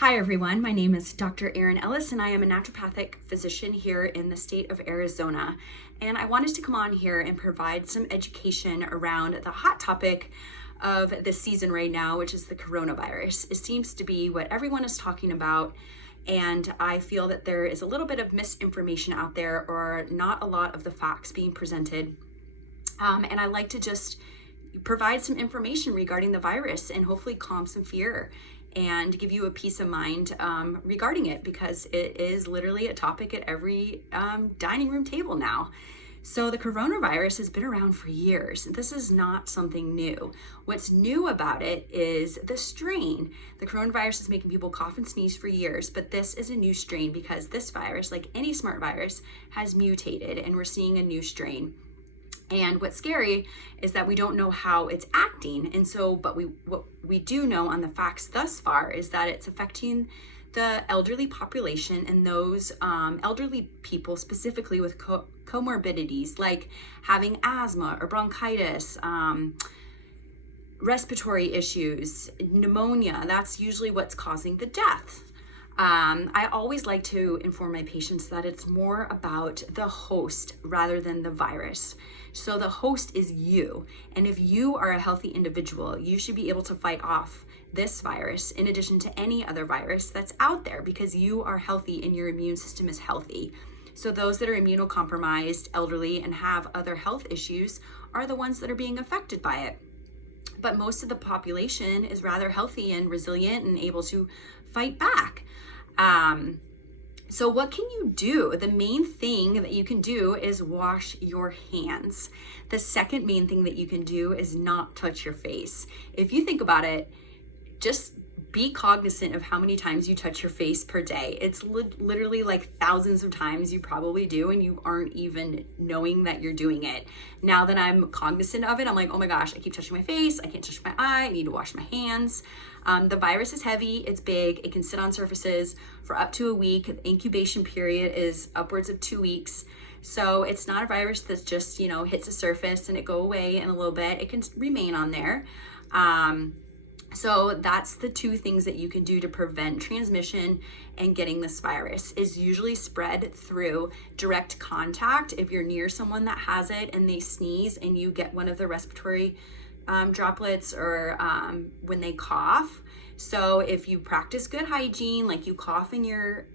Hi everyone, my name is Dr. Erin Ellis and I am a naturopathic physician here in the state of Arizona. And I wanted to come on here and provide some education around the hot topic of the season right now, which is the coronavirus. It seems to be what everyone is talking about, and I feel that there is a little bit of misinformation out there or not a lot of the facts being presented. And I like to just provide some information regarding the virus and hopefully calm some fear and give you a peace of mind regarding it, because it is literally a topic at every dining room table now. So the coronavirus has been around for years. This is not something new. What's new about it is the strain. The coronavirus is making people cough and sneeze for years, but this is a new strain because this virus, like any smart virus, has mutated and we're seeing a new strain. And what's scary is that we don't know how it's acting. And so, but what we do know on the facts thus far is that it's affecting the elderly population and those elderly people specifically with comorbidities like having asthma or bronchitis, respiratory issues, pneumonia. That's usually what's causing the death. I always like to inform my patients that it's more about the host rather than the virus. So the host is you. And if you are a healthy individual, you should be able to fight off this virus in addition to any other virus that's out there because you are healthy and your immune system is healthy. So those that are immunocompromised, elderly, and have other health issues are the ones that are being affected by it. But most of the population is rather healthy and resilient and able to fight back. So what can you do? The main thing that you can do is wash your hands. The second main thing that you can do is not touch your face. If you think about it, just be cognizant of how many times you touch your face per day. It's literally like thousands of times you probably do, and you aren't even knowing that you're doing it. Now that I'm cognizant of it, I'm like, oh my gosh, I keep touching my face. I can't touch my eye. I need to wash my hands. The virus is heavy. It's big. It can sit on surfaces for up to a week. The incubation period is upwards of 2 weeks. So it's not a virus that's just, hits a surface and it go away in a little bit. It can remain on there. So that's the two things that you can do to prevent transmission and getting this virus is usually spread through direct contact. If you're near someone that has it and they sneeze and you get one of the respiratory droplets or when they cough. So if you practice good hygiene, like you cough in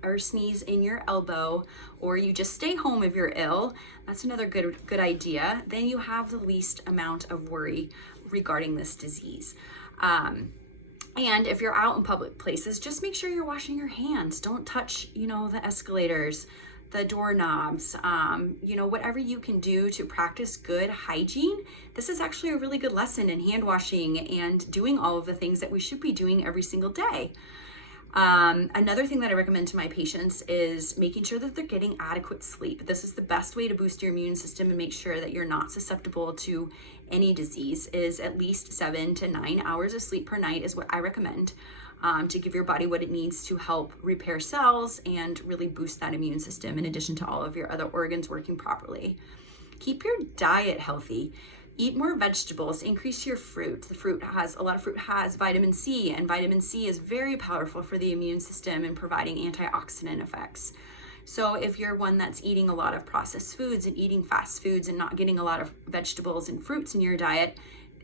or sneeze in your elbow, or you just stay home if you're ill, that's another good idea. Then you have the least amount of worry regarding this disease. And if you're out in public places, just make sure you're washing your hands. Don't touch, the escalators, the doorknobs, whatever you can do to practice good hygiene. This is actually a really good lesson in hand washing and doing all of the things that we should be doing every single day. Another thing that I recommend to my patients is making sure that they're getting adequate sleep. This is the best way to boost your immune system and make sure that you're not susceptible to any disease. Is at least 7 to 9 hours of sleep per night is what I recommend to give your body what it needs to help repair cells and really boost that immune system in addition to all of your other organs working properly. Keep your diet healthy. Eat more vegetables, increase your fruit. A lot of fruit has vitamin C, and vitamin C is very powerful for the immune system and providing antioxidant effects. So if you're one that's eating a lot of processed foods and eating fast foods and not getting a lot of vegetables and fruits in your diet,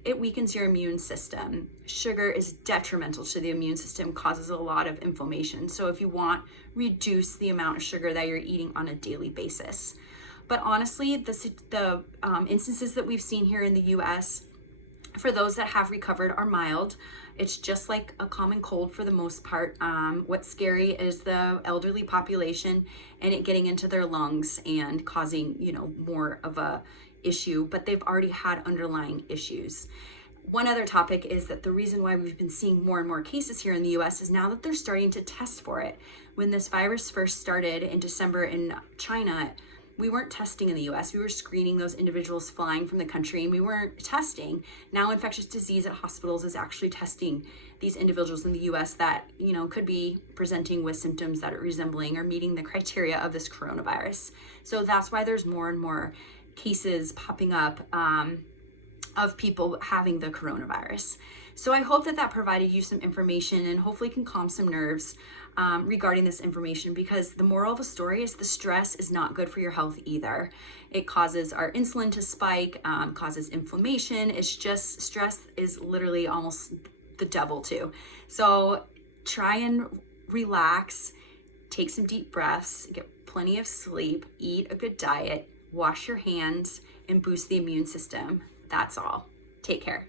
it weakens your immune system. Sugar is detrimental to the immune system, causes a lot of inflammation. So if you want, reduce the amount of sugar that you're eating on a daily basis. But honestly, the instances that we've seen here in the US, for those that have recovered, are mild. It's just like a common cold for the most part. What's scary is the elderly population and it getting into their lungs and causing, more of a issue, but they've already had underlying issues. One other topic is that the reason why we've been seeing more and more cases here in the US is now that they're starting to test for it. When this virus first started in December in China, we weren't testing in the US. We were screening those individuals flying from the country and we weren't testing. Now infectious disease at hospitals is actually testing these individuals in the US that, could be presenting with symptoms that are resembling or meeting the criteria of this coronavirus. So that's why there's more and more cases popping up of people having the coronavirus. So I hope that that provided you some information and hopefully can calm some nerves regarding this information, because the moral of the story is the stress is not good for your health either. It causes our insulin to spike, causes inflammation. It's just, stress is literally almost the devil too. So try and relax, take some deep breaths, get plenty of sleep, eat a good diet, wash your hands, and boost the immune system. That's all. Take care.